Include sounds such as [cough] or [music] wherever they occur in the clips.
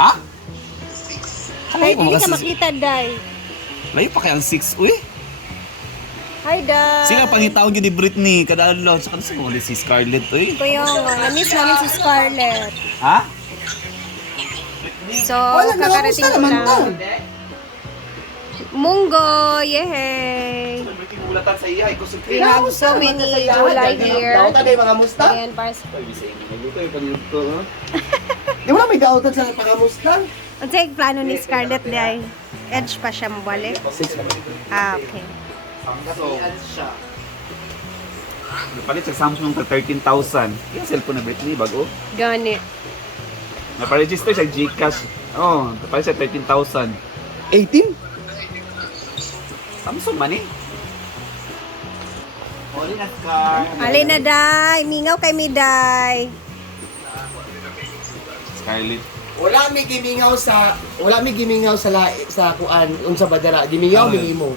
Ha? Ay, hindi ka makita, Day. Layo pa kaya ang 6. Uy, Hi, Day. sila pangitawag yun ni Britney. Kadalo, sa kanila mo ulit si Scarlett. Uy. Kuya, na-miss namin si Scarlett. Ha? So, Wala kakarating ko lang. Munggo, yehey! Ulatan sa iya, ikaw We have so many July here. Dautan na yung mga musta? Ayan, para sa... [laughs] Di mo na may dautan sa pangamusta? Ang sa'yo plano ni Scarlett, Day. Edge pa siya mabalik. Ah, okay. Napalit sa Samsung ka 13,000. Yung cellphone na Britney, bago. Gani. Naparegister sa Gcash. Oh, napalit sa 13,000. 18? Samsung man eh. Oli na car. Ali na, Day. Mingaw kay mi, Day. Scarlett. Wala may gimingaw sa wala may gimingaw sa la, sa kuan unsa badara gimingaw Ah. mi imo.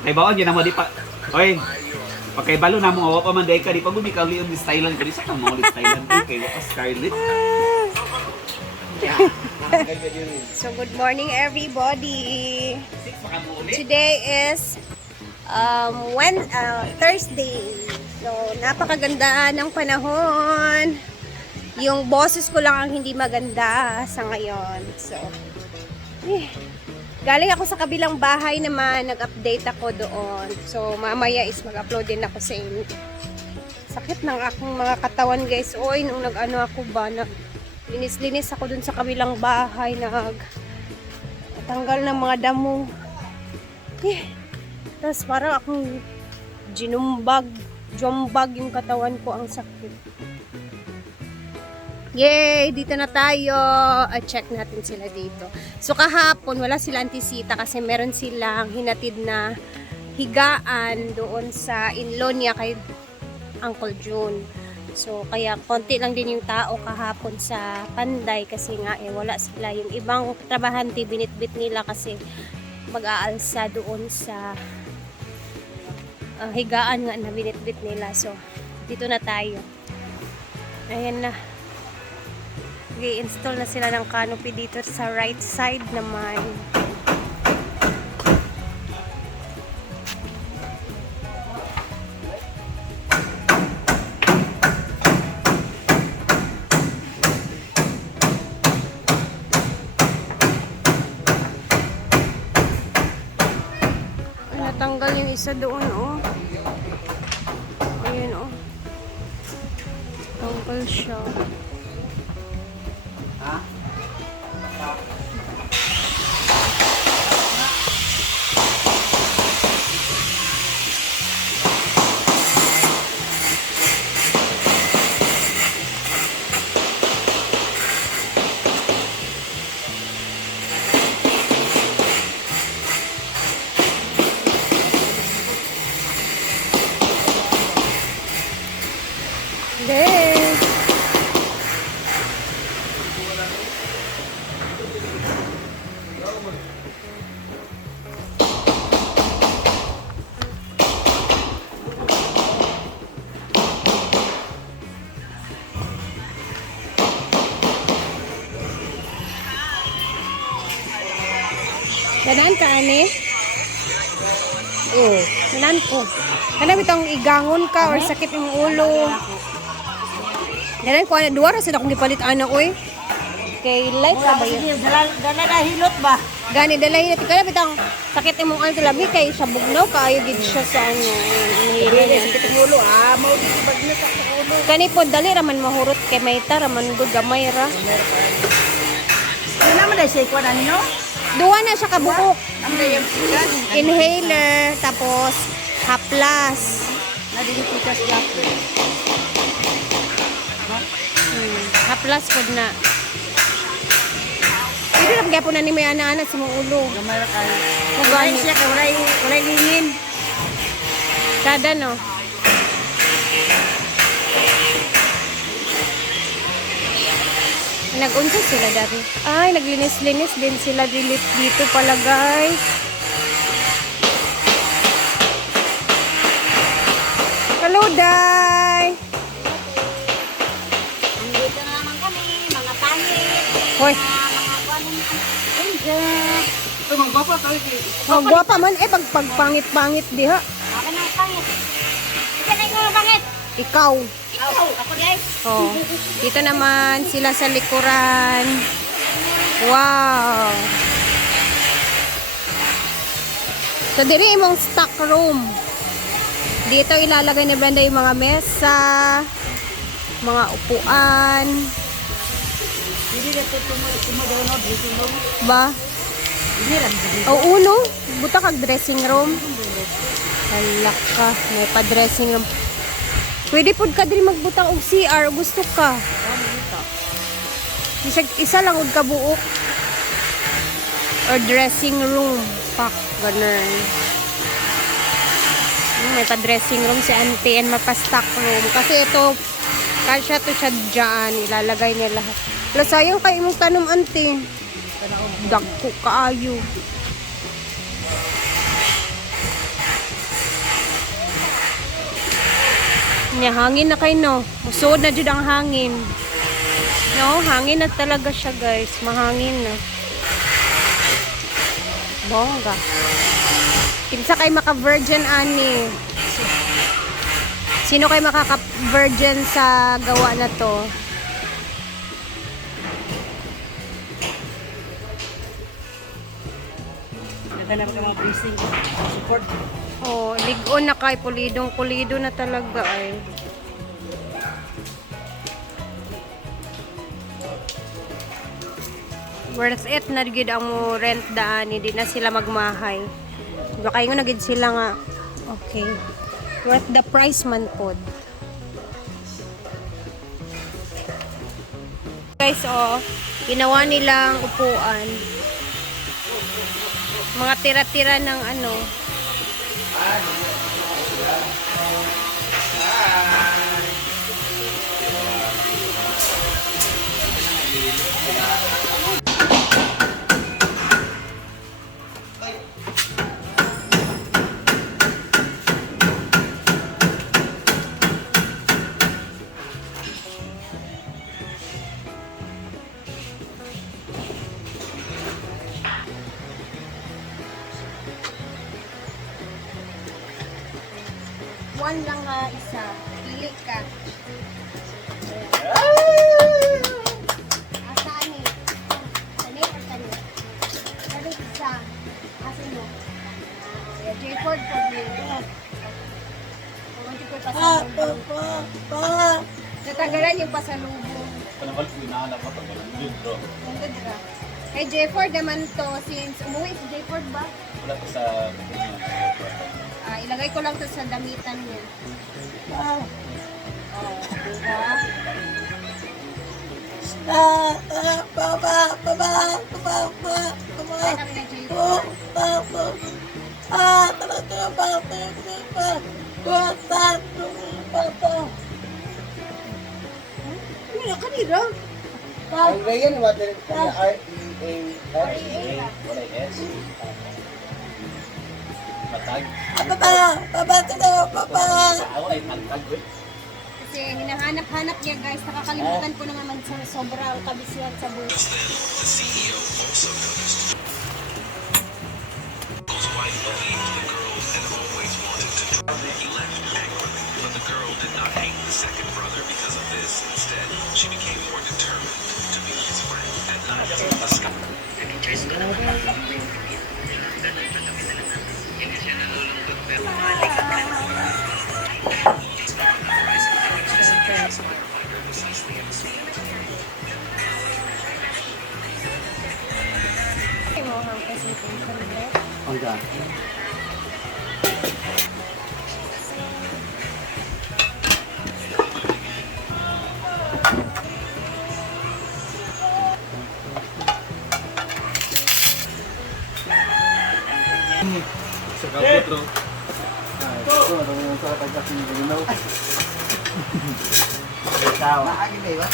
Pagkaibawan yun na mo di pa. Oy. Pagkaibalo na mo awa pa man dahil ka di pa bumikaw liyon di stylan ka di sa kang mo stylan di kay wa Scarlett. So, good morning, everybody. Today is um, when, uh, Thursday. So, napakaganda ng panahon. Yung boses ko lang ang hindi maganda sa ngayon. So, eh, galing ako sa kabilang bahay naman. Nag-update ako doon. So, mamaya is mag-upload din ako sa inyo. Sakit ng akong mga katawan, guys. Oy, nung nag-ano ako ba, nag linis-linis ako dun sa kabilang bahay. Nag tanggal ng mga damo. Eh, tapos parang akong ginumbag, jombag yung katawan ko ang sakit. Yay! Dito na tayo. At check natin sila dito. So kahapon, wala sila antisita kasi meron silang hinatid na higaan doon sa in-law kay Uncle June. So kaya konti lang din yung tao kahapon sa Panday kasi nga eh wala sila. Yung ibang trabahante binitbit nila kasi mag-aalsa doon sa ah, higaan nga na binitbit nila. So dito na tayo. Ayan na. I-install na sila ng canopy dito sa right side naman. Natanggal yung isa doon, oh. Ayun, oh. Tanggal siya. Then, Ganaan ka, ani? Oo. Ganaan ko. Ganaan bitang igangon ka or sakit yung ulo. Ganaan ko, ano, duwa ra sa akong gipalit anak, oy. Kay light ka ba yun? Dala na hilot ba? Gani, dalay natin. Kaya bitang sakit imong ano labi kay sa bugnaw ka ayo gid siya sa ano. Sakit ang ulo ah. Mao bag na sa ulo. Kani po dali raman mahurot kay may raman gud gamay ra. Ano naman ay say ko na ninyo? Duwa na siya kabuok. Inhaler tapos haplas. Nadilipikas yapon. Hmm, haplas pod na. Pwede lang gyapon na ni may ana-ana sa mong ulo. Gamay ra kay. Kung siya kay walay walay lingin. Kada no. Nag-unsa sila dari. Ay, naglinis-linis din sila dilit dito pala guys. Hello, Day! Dito na naman kami, mga tahi. Hoy, Ito, magbapa tayo kay... Oh, gwapa man eh pag pagpangit-pangit diha. Ako na pangit. Ika na yung pangit. Ikaw. Ikaw, ako guys. Oh. Dito naman sila sa likuran. Wow. So, diri imong stock room. Dito ilalagay ni Brenda yung mga mesa, mga upuan, no, ba? Hindi lang. O uno, buta kag dressing room. Hala ka, may pa dressing room. Pwede pod ka diri magbuta og CR gusto ka. Bisag isa lang og kabuok. Or dressing room. Pak, ganun. Hmm, May pa dressing room si auntie and mapa-stock room. Kasi ito, kasya to siya dyan. Ilalagay niya lahat. Wala sayang kay imong tanom auntie. Dagko kaayo. Nya hangin na kay no. Musod na jud ang hangin. No, hangin na talaga siya, guys. Mahangin na. Bongga. Kinsa kay maka-virgin ani? Sino kay makaka-virgin sa gawa na to? Naghanap ka mga dressing. Support. Oh, ligon na kay pulidong pulido na talaga ay. Worth it na gid ang mo rent daan hindi na sila magmahay. Baka yung nagid sila nga okay. Worth the price man pod. Guys, oh, ginawa nilang upuan. Mga tira-tira ng ano, Ah, dito. Dito sila. One lang nga isa. Pili ka. Asaan ni? Sani or sani? Sani isa. Asan mo? Ah, J-Ford po niyo. Pumunti ko pasalubong. Natagalan yung pasalubong. Panawal ko inaanap ko walang yun, bro. Ang ganda. Kay J-Ford naman to since umuwi si J-Ford ba? Wala ko sa... Ah, ilagay ko lang to sa damitan niya. Oh, diba? Ah, ah, baba, baba, baba, baba, baba. Ay, kami na J-Ford. Oh, baba. Ah, baba, baba. Baba, baba. Ano yan kanina? Ang Ryan, what the R-E-A-R-E-A. Wala S. Baba. Ako ay matag, eh. Kasi hinahanap-hanap niya guys. Nakakalimutan ko na naman sa sobrang kabisihan sa buhay. Ang kasi kung kanila. Hanggang. Sa kaputro. Ikaw. Maagi ba iba?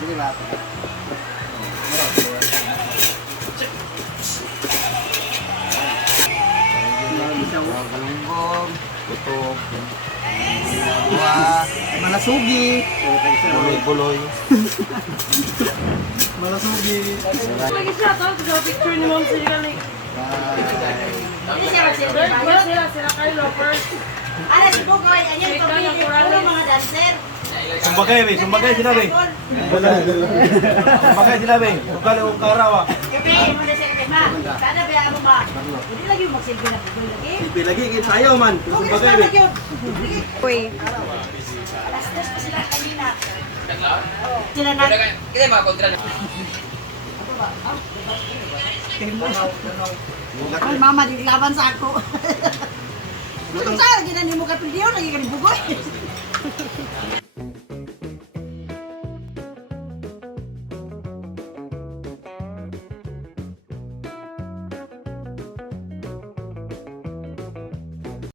Hindi ba? Galunggong, tutok, Malasugi. Buloy-buloy. Malasugi. Lagi siya, tapos sa picture ni sila ni. Hindi siya magsilbi. Wala sila, sila kayo lovers. Ano si Bugoy? Ayan, pamilya puro mga dancer. Sumbagay, be. Sumbagay sila, be. Sumbagay sila, be. Sumbagay o karawa. Kape, mo na siya kape, ma. Sana ba mo ba? Hindi lagi yung magsilbi na Bugoy lagi. Pilagi, sayaw man. Okay, Sumbagay, sana be. Uy, Alas dos pa sila kanina. Sila na. Ay, mama, di laban sa ako. [laughs] Saan, ginani mo ka video, lagi ka ni Bugoy. [laughs]